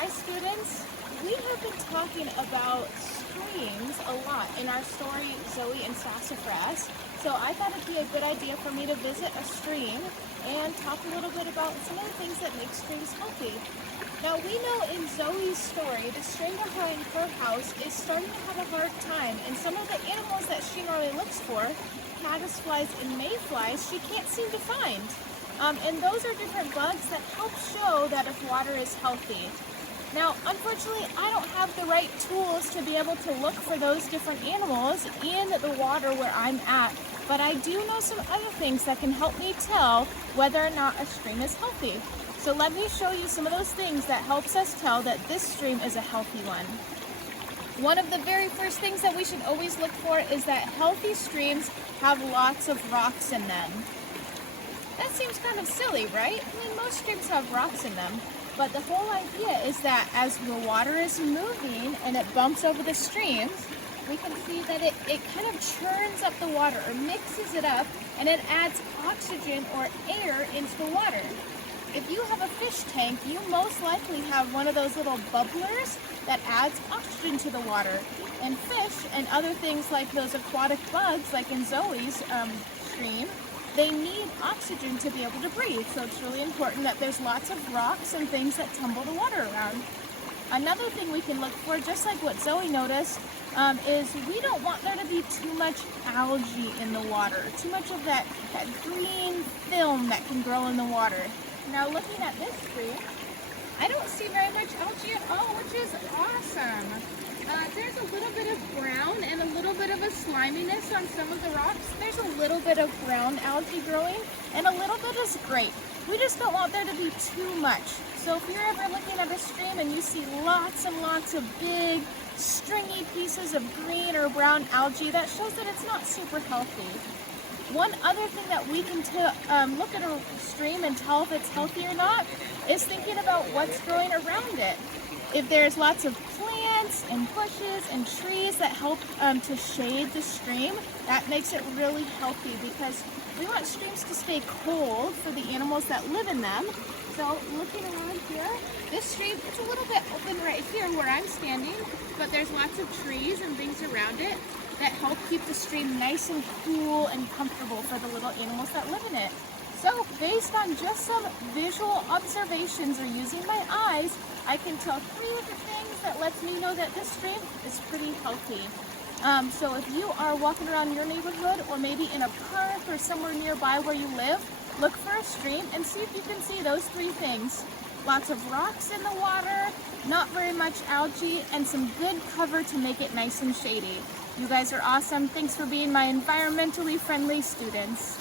Hi students, we have been talking about streams a lot in our story Zoe and Sassafras, so I thought it'd be a good idea for me to visit a stream and talk a little bit about some of the things that make streams healthy. Now we know in Zoe's story, the stream behind her house is starting to have a hard time, and some of the animals that she normally looks for, caddisflies and mayflies, she can't seem to find. And those are different bugs that help show that if water is healthy. Now, unfortunately, I don't have the right tools to be able to look for those different animals in the water where I'm at, but I do know some other things that can help me tell whether or not a stream is healthy. So let me show you some of those things that helps us tell that this stream is a healthy one. One of the very first things that we should always look for is that healthy streams have lots of rocks in them. That seems kind of silly, right? I mean, most streams have rocks in them, but the whole idea is that as the water is moving and it bumps over the streams, we can see that it kind of churns up the water or mixes it up, and it adds oxygen or air into the water. If you have a fish tank, you most likely have one of those little bubblers that adds oxygen to the water. And fish and other things like those aquatic bugs, like in Zoe's stream, they need oxygen to be able to breathe, so it's really important that there's lots of rocks and things that tumble the water around. Another thing we can look for, just like what Zoe noticed, is we don't want there to be too much algae in the water, too much of that green film that can grow in the water. Now looking at this stream, I don't see very much algae at all, which is awesome. There's a little bit of brown and a little bit of a sliminess on some of the rocks. There's a little bit of brown algae growing, and a little bit is great. We just don't want there to be too much. So if you're ever looking at a stream and you see lots and lots of big, stringy pieces of green or brown algae, that shows that it's not super healthy. One other thing that we can look at a stream and tell if it's healthy or not is thinking about what's growing around it. If there's lots of plants and bushes and trees that help to shade the stream, that makes it really healthy because we want streams to stay cold for the animals that live in them. So looking around here, this stream, it's a little bit open right here where I'm standing, but there's lots of trees and things around it that help keep the stream nice and cool and comfortable for the little animals that live in it. So based on just some visual observations or using my eyes, I can tell 3 different things that lets me know that this stream is pretty healthy. So if you are walking around your neighborhood or maybe in a park or somewhere nearby where you live, look for a stream and see if you can see those 3 things. Lots of rocks in the water, not very much algae, and some good cover to make it nice and shady. You guys are awesome. Thanks for being my environmentally friendly students.